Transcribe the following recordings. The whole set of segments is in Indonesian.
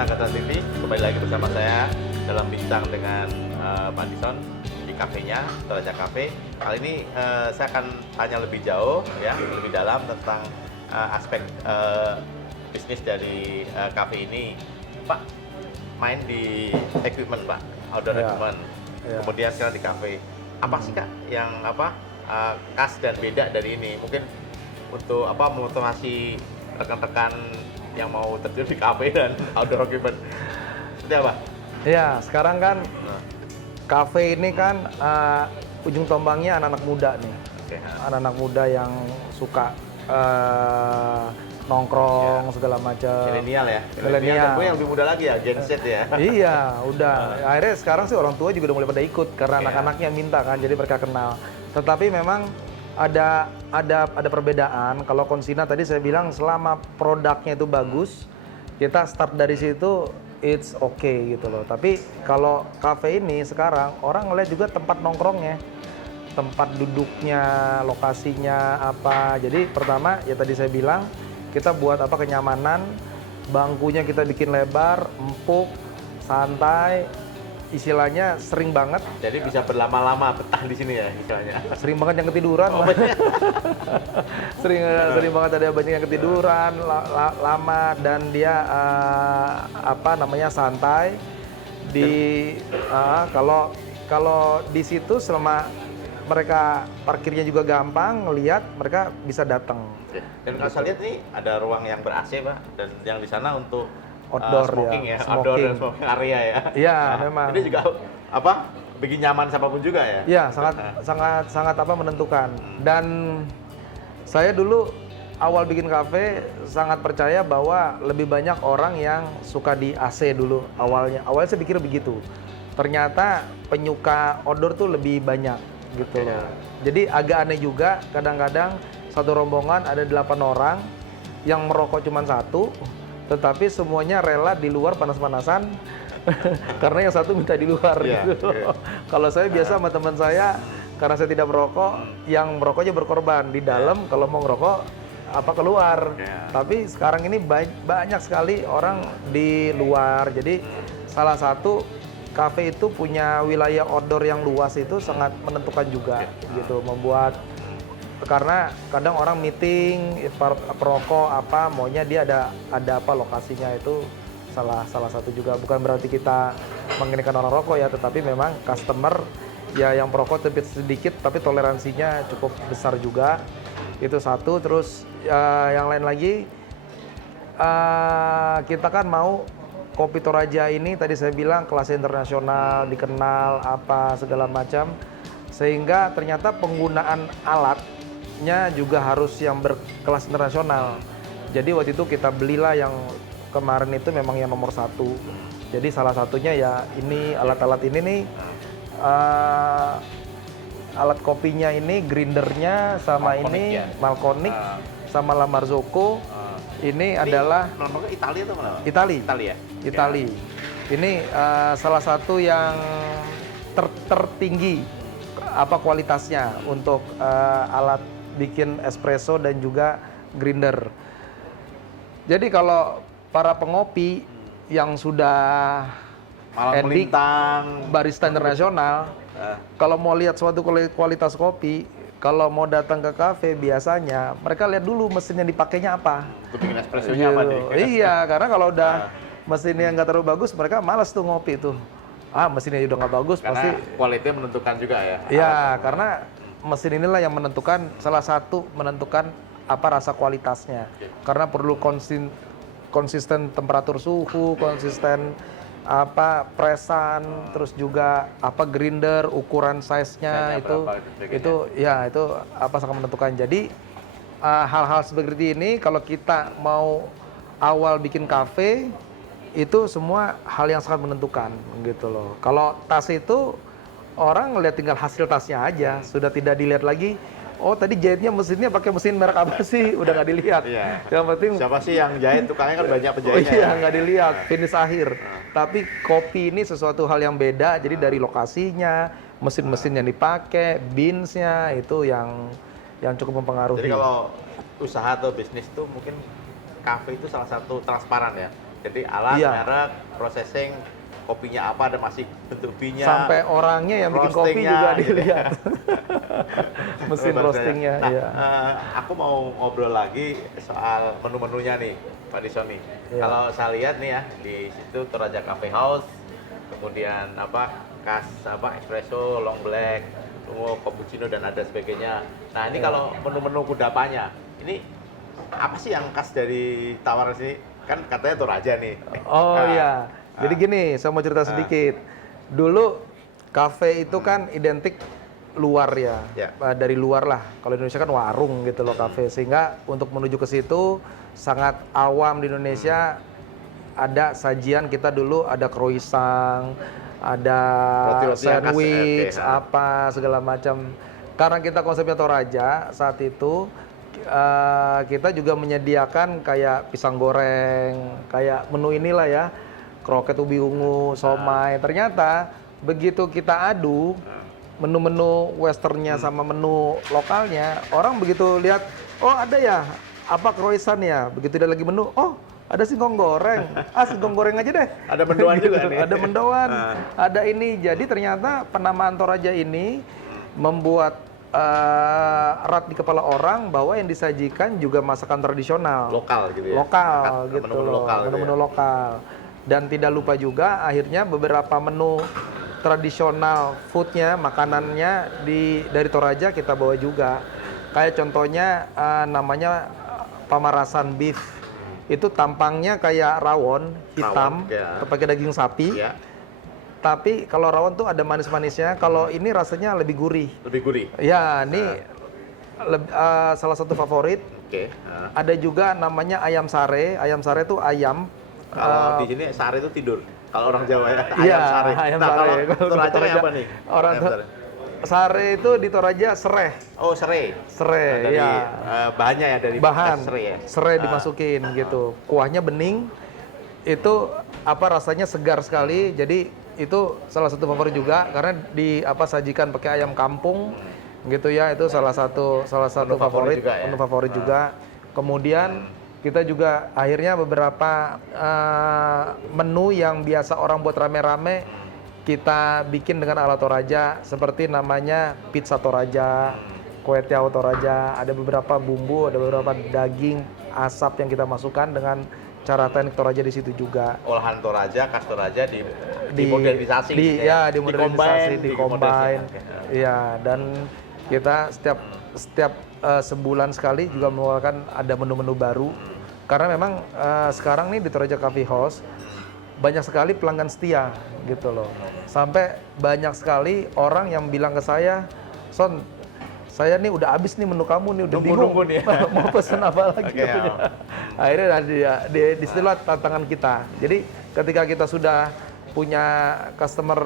pemirsa Kata TV, kembali lagi bersama saya dalam bincang dengan Pak Dison di kafenya, Toraja Cafe. Kali ini saya akan tanya lebih jauh, ya, lebih dalam tentang aspek bisnis dari kafe ini. Pak, main di equipment, Pak, outdoor equipment. Kemudian sekarang di kafe. Apa sih, Kak, yang khas dan beda dari ini? Mungkin untuk memotivasi rekan-rekan yang mau terjun di kafe dan outdoor equipment. Seperti apa? Iya, sekarang kan kafe ini kan ujung tombangnya anak-anak muda nih. Anak-anak muda yang suka nongkrong segala macam. Milenial ya? Milenial. Gue yang lebih muda lagi ya, Gen Z ya? Iya, udah. Akhirnya sekarang sih orang tua juga udah mulai pada ikut karena anak-anaknya minta kan, jadi mereka kenal. Tetapi memang ada perbedaan. Kalau Konsina tadi saya bilang selama produknya itu bagus, kita start dari situ it's okay gitu loh. Tapi kalau kafe ini sekarang orang ngeliat juga tempat nongkrongnya, tempat duduknya, lokasinya apa. Jadi pertama ya tadi saya bilang kita buat kenyamanan, bangkunya kita bikin lebar, empuk, santai. Istilahnya sering banget. Jadi bisa berlama-lama betah di sini ya istilahnya. Sering banget yang ketiduran. sering banget ada banyak yang ketiduran, lama, dan dia santai. Kalau di situ selama mereka parkirnya juga gampang, ngelihat mereka bisa datang. Dan kalau saya lihat nih ada ruang yang ber-AC, Pak, dan yang di sana untuk outdoor smoking ya, outdoor dan smoking area ya. Iya, memang. Ini juga bikin nyaman siapapun juga ya. Iya, sangat menentukan. Dan saya dulu awal bikin kafe sangat percaya bahwa lebih banyak orang yang suka di AC dulu awalnya. Awalnya saya pikir begitu. Ternyata penyuka outdoor tuh lebih banyak gitu loh. Jadi agak aneh juga kadang-kadang satu rombongan ada 8 orang yang merokok cuma satu, tetapi semuanya rela di luar panas-panasan karena yang satu minta di luar gitu. Kalau saya biasa sama teman saya, karena saya tidak merokok, yang merokoknya berkorban di dalam, kalau mau ngerokok keluar. Tapi sekarang ini banyak sekali orang di luar. Jadi salah satu kafe itu punya wilayah outdoor yang luas itu sangat menentukan juga gitu, membuat karena kadang orang meeting perokok maunya dia ada lokasinya, itu salah satu juga. Bukan berarti kita menginginkan orang rokok ya, tetapi memang customer ya yang perokok sedikit tapi toleransinya cukup besar juga, itu satu. Terus yang lain lagi kita kan mau Kopi Toraja ini tadi saya bilang kelas internasional, dikenal segala macam, sehingga ternyata penggunaan alatnya juga harus yang berkelas internasional. Jadi waktu itu kita belilah yang kemarin itu memang yang nomor 1. Jadi salah satunya ya ini alat-alat ini nih, alat kopinya ini, grindernya sama Malconic, ini Malconic sama La Marzocco. Ini adalah nomornya Italia atau mana? Italia. Ini salah satu yang tertinggi kualitasnya untuk alat bikin espresso dan juga grinder. Jadi kalau para pengopi yang sudah edik barista internasional, kalau mau lihat suatu kualitas kopi, kalau mau datang ke kafe biasanya mereka lihat dulu mesin yang dipakainya apa. Untuk bikin espressonya apa nih? Iya, karena kalau udah mesinnya nggak terlalu bagus, mereka malas tuh ngopi tuh. Mesinnya udah nggak bagus, karena pasti. Kualitasnya menentukan juga ya. Iya, karena mesin inilah yang menentukan, salah satu menentukan rasa kualitasnya. Karena perlu konsisten temperatur suhu, konsisten presan, terus juga grinder, ukuran size-nya itu sangat menentukan. Jadi hal-hal seperti ini kalau kita mau awal bikin kafe itu semua hal yang sangat menentukan gitu loh. Kalau tas itu orang ngeliat tinggal hasil tasnya aja, sudah tidak dilihat lagi. Oh tadi jahitnya mesinnya pakai mesin merek apa sih? Udah nggak dilihat. Yang penting siapa sih yang jahit, tukangnya kan banyak penjahitnya. Iya, nggak dilihat finish akhir. Tapi kopi ini sesuatu hal yang beda. Jadi dari lokasinya, mesin-mesin yang dipakai, beans-nya itu yang cukup mempengaruhi. Jadi kalau usaha atau bisnis itu mungkin kafe itu salah satu transparan ya. Jadi alat, Iya. merek, processing, kopinya apa, ada masih bentuk B-nya. Sampai orangnya yang bikin kopi roastingnya, juga gitu ya. dilihat. Mesin roastingnya, Nah, iya. aku mau ngobrol lagi soal menu-menunya nih, Pak Dison nih. Iya. Kalau saya lihat nih ya, di situ Toraja Cafe House, kemudian espresso, long black, cappuccino dan ada sebagainya. Nah, ini Iya. kalau menu-menu kudapannya, ini apa sih yang khas dari Tawar sini? Kan katanya Toraja nih. Oh Nah, iya. Jadi gini, saya mau cerita sedikit. Dulu kafe itu kan identik luar ya. Ya. Dari luar lah. Kalau di Indonesia kan warung gitu loh kafe. Sehingga untuk menuju ke situ sangat awam di Indonesia. Ada sajian kita dulu ada croissant, ada Roti-roti yang khas, sandwich, oke, apa segala macam. Karena kita konsepnya Toraja saat itu kita juga menyediakan kayak pisang goreng, kayak menu inilah ya, kroket ubi ungu, somai. Ternyata begitu kita adu menu-menu westernnya sama menu lokalnya, orang begitu lihat, oh ada ya, apa croissant ya, begitu dia lagi menu, oh ada singkong goreng, singkong goreng aja deh. Ada mendoan juga nih. Ada mendoan, ada ini. Jadi ternyata penamaan Toraja ini membuat erat di kepala orang bahwa yang disajikan juga masakan tradisional. Lokal gitu ya. Lokal Angkat gitu menu-menu loh, lokal gitu menu-menu ya. lokal. Dan tidak lupa juga akhirnya beberapa menu tradisional foodnya, makanannya dari Toraja kita bawa juga. Kayak contohnya namanya pamarasan beef. Itu tampangnya kayak rawon hitam, ya. pakai daging sapi. Ya, Tapi kalau rawon tuh ada manis-manisnya. Kalau ini rasanya lebih gurih. lebih gurih. Ya, ini salah satu favorit. Oke. Ada juga namanya ayam sare. Ayam sare itu ayam. Kalau di sini sare itu tidur. Kalau orang Jawa ya, Iya, ayam sare. ayam Nah, sare. kalau Toraja kayak apa nih? Orang Ayam sare. sare itu di Toraja sereh. Oh, serai. Sereh, Dari ya. bahannya ya, dari Bahan bekas serai ya. serai dimasukin gitu. Kuahnya bening. Itu rasanya segar sekali. Jadi itu salah satu favorit juga karena sajikan pakai ayam kampung gitu ya. Itu salah satu Menu favorit juga ya? menu favorit juga. Kemudian kita juga akhirnya beberapa menu yang biasa orang buat rame-rame kita bikin dengan ala Toraja, seperti namanya pizza Toraja, kue tiaw Toraja. Ada beberapa bumbu, ada beberapa daging asap yang kita masukkan dengan cara teknik Toraja di situ juga. Olahan Toraja, khas Toraja dimodernisasi. gitu Ya, dimodernisasi, Dikombine. dikombine. Iya, dan kita setiap sebulan sekali juga mengeluarkan ada menu-menu baru. Karena memang sekarang nih di Toraja Coffee House banyak sekali pelanggan setia gitu loh. Sampai banyak sekali orang yang bilang ke saya, Son, saya nih udah habis nih menu kamu nih, udah bingung Nunggu-nunggu nih. mau pesen apa lagi. Oke, katanya. Akhirnya di situlah tantangan kita. Jadi ketika kita sudah punya customer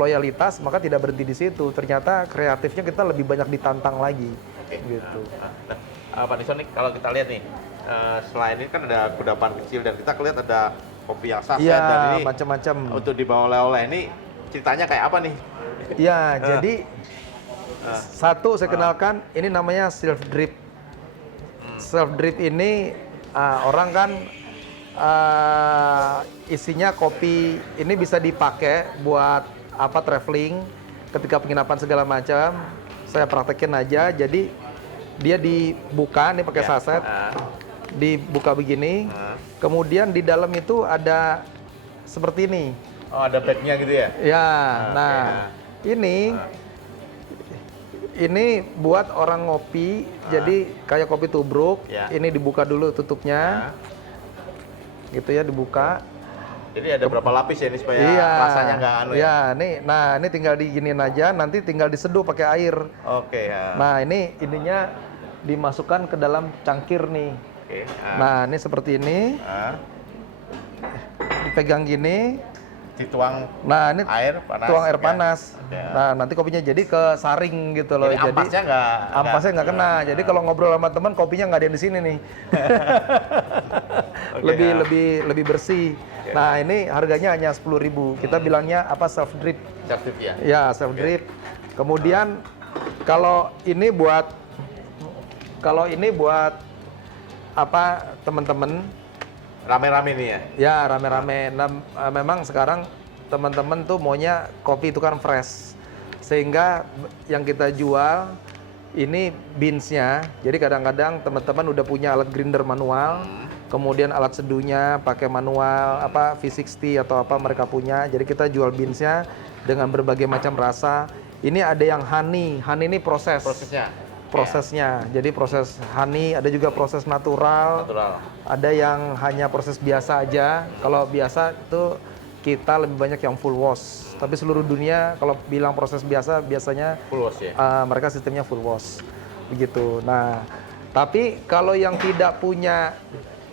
loyalitas, maka tidak berhenti di situ. Ternyata kreatifnya kita lebih banyak ditantang lagi. Gitu. Nah, Pak Dison nih, kalau kita lihat nih, selain ini kan ada kudapan kecil dan kita lihat ada kopi yang saset dan Iya, ini macam-macam. untuk dibawa oleh-oleh ini ceritanya kayak apa nih? Iya, jadi satu saya kenalkan, ini namanya self drip. Self drip ini orang kan isinya kopi ini bisa dipakai buat traveling ketika penginapan segala macam. Saya praktekin aja. Jadi dia dibuka nih pakai Ya. saset, dibuka begini. Kemudian di dalam itu ada seperti ini. Oh, ada bagnya gitu ya? Ya, Oke, nah ini buat orang ngopi, jadi kayak kopi tubruk. Ya. Ini dibuka dulu tutupnya, gitu ya, dibuka. Jadi ada berapa lapis ya ini supaya Iya, rasanya nggak anu ya? ya, ini tinggal diginiin aja, nanti tinggal diseduh pakai air. Oke ya. Nah, ininya dimasukkan ke dalam cangkir nih. Oke. Nah, ini seperti ini, dipegang gini. Dituang Nah, ini air panas. tuang air ya? panas. Oke. Nah, nanti kopinya jadi ke saring gitu loh. Jadi ampasnya ampasnya nggak kena. Jadi kalau ngobrol sama teman, kopinya nggak ada yang di sini nih. Oke, ya. lebih bersih. Nah, ini harganya hanya 10.000. Kita bilangnya self drip. Sertif ya? Ya, self drip. Kemudian kalau ini buat teman-teman rame-rame nih ya. Ya rame-rame. Nah, memang sekarang teman-teman tuh maunya kopi itu kan fresh, sehingga yang kita jual ini beansnya. Jadi kadang-kadang teman-teman udah punya alat grinder manual, kemudian alat seduhnya pakai manual apa V60 atau apa mereka punya. Jadi kita jual beansnya dengan berbagai macam rasa. Ini ada yang honey ini prosesnya. Jadi proses honey, ada juga proses natural. Ada yang hanya proses biasa aja. Kalau biasa itu kita lebih banyak yang full wash. Tapi seluruh dunia kalau bilang proses biasa biasanya Full wash ya. mereka sistemnya full wash. Begitu. Nah, tapi kalau yang tidak punya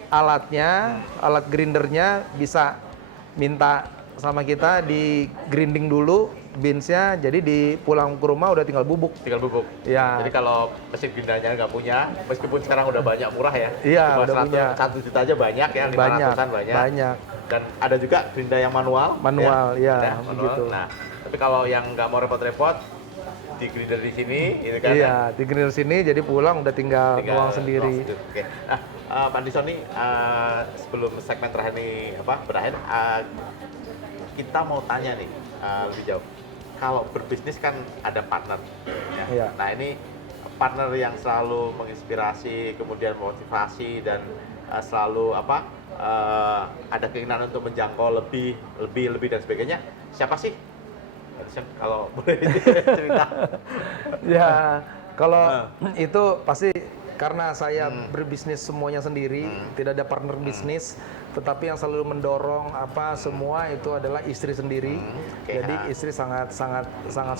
alatnya, alat grindernya bisa minta sama kita di grinding dulu beansnya, jadi di pulang ke rumah udah tinggal bubuk. Tinggal bubuk. Ya. Jadi kalau mesin grindernya nggak punya, meskipun sekarang udah banyak murah ya. Iya, cuma udah punya. 1 juta aja banyak ya, 500-an banyak. Banyak. Dan ada juga grinder yang manual. Ya, manual. begitu. Nah, tapi kalau yang nggak mau repot-repot, di grinder di sini, ini kan. Iya, di grinder sini, jadi pulang udah tinggal nuang sendiri. Oke. Nah, Pak Dison nih, sebelum segmen terakhir nih berakhir, kita mau tanya nih lebih jauh. Kalau berbisnis kan ada partner. Ya. Iya. Nah ini partner yang selalu menginspirasi, kemudian motivasi dan selalu ada keinginan untuk menjangkau lebih dan sebagainya. Siapa sih? Kalau boleh cerita. Ya, kalau itu pasti karena saya berbisnis semuanya sendiri, tidak ada partner bisnis, tetapi yang selalu mendorong semua itu adalah istri sendiri. Jadi istri sangat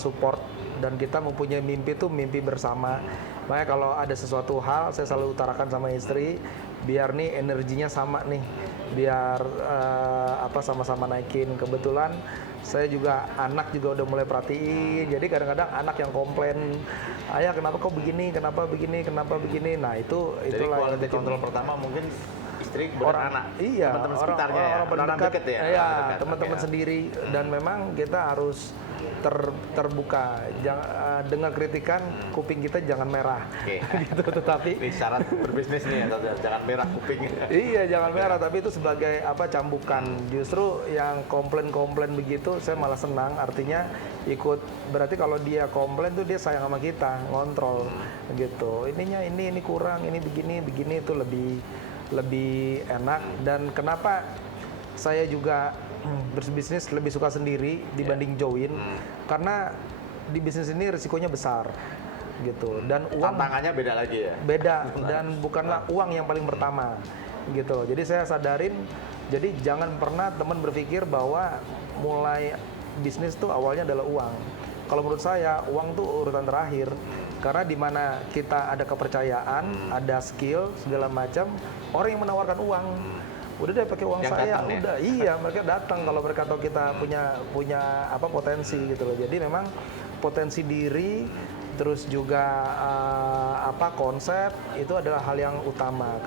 support, dan kita mempunyai mimpi itu mimpi bersama. Makanya kalau ada sesuatu hal saya selalu utarakan sama istri, biar nih energinya sama nih, biar sama-sama naikin. Kebetulan saya juga anak juga udah mulai perhatiin, jadi kadang-kadang anak yang komplain, ayah kenapa kok begini, kenapa begini. Nah itulah jadi yang quality control pertama mungkin istri anak, iya, teman-teman sekitarnya orang dekat ya, iya, teman-teman sendiri. Dan memang kita harus terbuka, dengar kritikan, kuping kita jangan merah. Gitu. Tetapi ini syarat berbisnis nih, jangan merah kuping. Iya, jangan merah, tapi itu sebagai cambukan. Justru yang komplain begitu saya malah senang, artinya ikut, berarti kalau dia komplain tuh dia sayang sama kita, ngontrol gitu. Ininya ini kurang, ini begini itu lebih enak. Dan kenapa saya juga berbisnis lebih suka sendiri dibanding join, karena di bisnis ini risikonya besar gitu, dan uang tantangannya beda lagi ya. Beda, dan bukanlah uang yang paling pertama gitu. Jadi saya sadarin, jadi jangan pernah teman berpikir bahwa mulai bisnis tuh awalnya adalah uang. Kalau menurut saya uang tuh urutan terakhir, karena di mana kita ada kepercayaan, ada skill segala macam, orang yang menawarkan uang, udah deh pakai uang yang saya, datang, udah ya? Iya, mereka datang kalau mereka tahu kita punya potensi gitu loh. Jadi memang potensi diri, terus juga konsep itu adalah hal yang utama.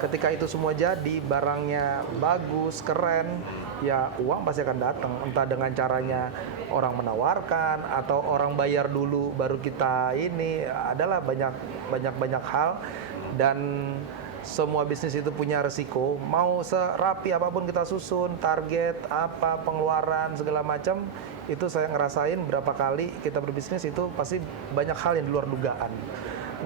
Ketika itu semua jadi, barangnya bagus, keren, ya uang pasti akan datang. Entah dengan caranya orang menawarkan atau orang bayar dulu baru kita ini, adalah banyak hal. Dan semua bisnis itu punya resiko. Mau serapi apapun kita susun, target pengeluaran segala macam, itu saya ngerasain berapa kali kita berbisnis itu pasti banyak hal yang di luar dugaan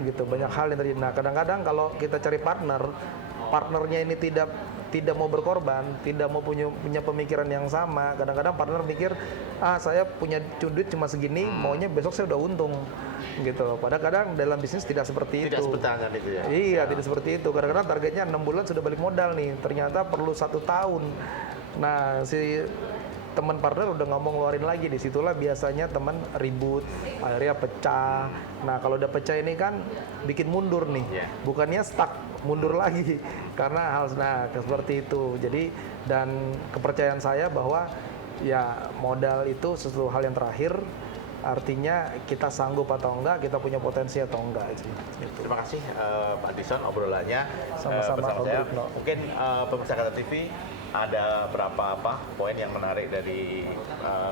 gitu, banyak hal yang terjadi. Nah, kadang-kadang kalau kita cari partnernya ini tidak mau berkorban, tidak mau punya pemikiran yang sama. Kadang-kadang partner mikir, saya punya duit cuma segini, maunya besok saya udah untung gitu. Padahal kadang dalam bisnis tidak seperti itu. Tidak seperti itu ya. Iya, tidak seperti itu. Kadang-kadang targetnya 6 bulan sudah balik modal nih, ternyata perlu 1 tahun. Nah, si teman partner udah ngomong ngeluarin lagi, disitulah biasanya teman ribut, akhirnya pecah. Nah, kalau udah pecah ini kan bikin mundur nih, bukannya stuck, mundur lagi karena hal seperti itu. Jadi, dan kepercayaan saya bahwa ya modal itu sesuatu hal yang terakhir, artinya kita sanggup atau enggak, kita punya potensi atau enggak sih. Gitu. Terima kasih Pak Dison obrolannya sama-sama bersama saya. Mungkin pemirsa Kata TV ada berapa poin yang menarik dari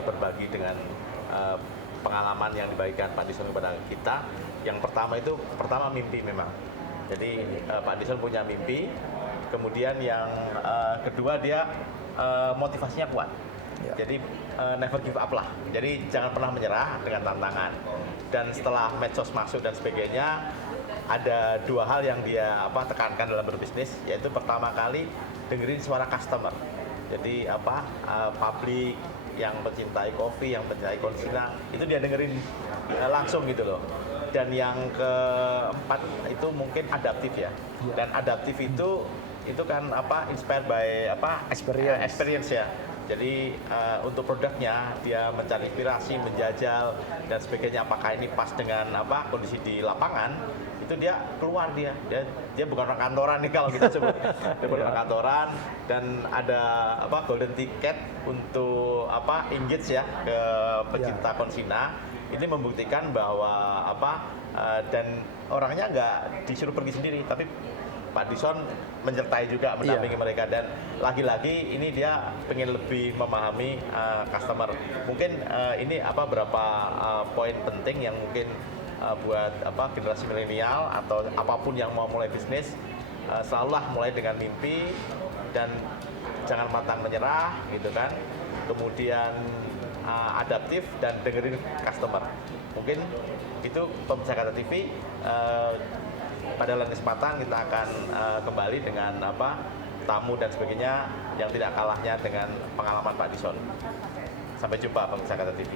berbagi dengan pengalaman yang dibagikan Pak Dison kepada kita. Yang pertama mimpi memang. Jadi Pak Dison punya mimpi, Kemudian yang kedua dia motivasinya kuat. Ya. Jadi never give up lah. Jadi jangan pernah menyerah dengan tantangan. Dan setelah medsos masuk dan sebagainya, ada dua hal yang dia tekankan dalam berbisnis, yaitu pertama kali dengerin suara customer. Jadi publik yang mencintai kopi, yang mencintai konsina, itu dia dengerin langsung gitu loh. Dan yang keempat itu mungkin adaptif ya. Dan adaptif itu kan inspired by experience ya. Jadi untuk produknya dia mencari inspirasi, menjajal dan sebagainya, apakah ini pas dengan kondisi di lapangan, itu dia keluar dia bukan orang kantoran nih kalau kita sebut. Dia bukan orang kantoran, dan ada golden ticket untuk engage ya ke pecinta konsina. Ini membuktikan bahwa dan orangnya nggak disuruh pergi sendiri, tapi Pak Dison menyertai juga, mendampingi mereka, dan lagi-lagi ini dia pengen lebih memahami customer. Mungkin ini beberapa poin penting yang mungkin buat generasi milenial atau apapun yang mau mulai bisnis, selalulah mulai dengan mimpi dan jangan pantang menyerah gitu kan. Kemudian adaptif dan dengerin customer. Mungkin itu pemirsa Kata TV. Pada lain kesempatan kita akan kembali dengan tamu dan sebagainya yang tidak kalahnya dengan pengalaman Pak Dison. Sampai jumpa pemirsa Kata TV.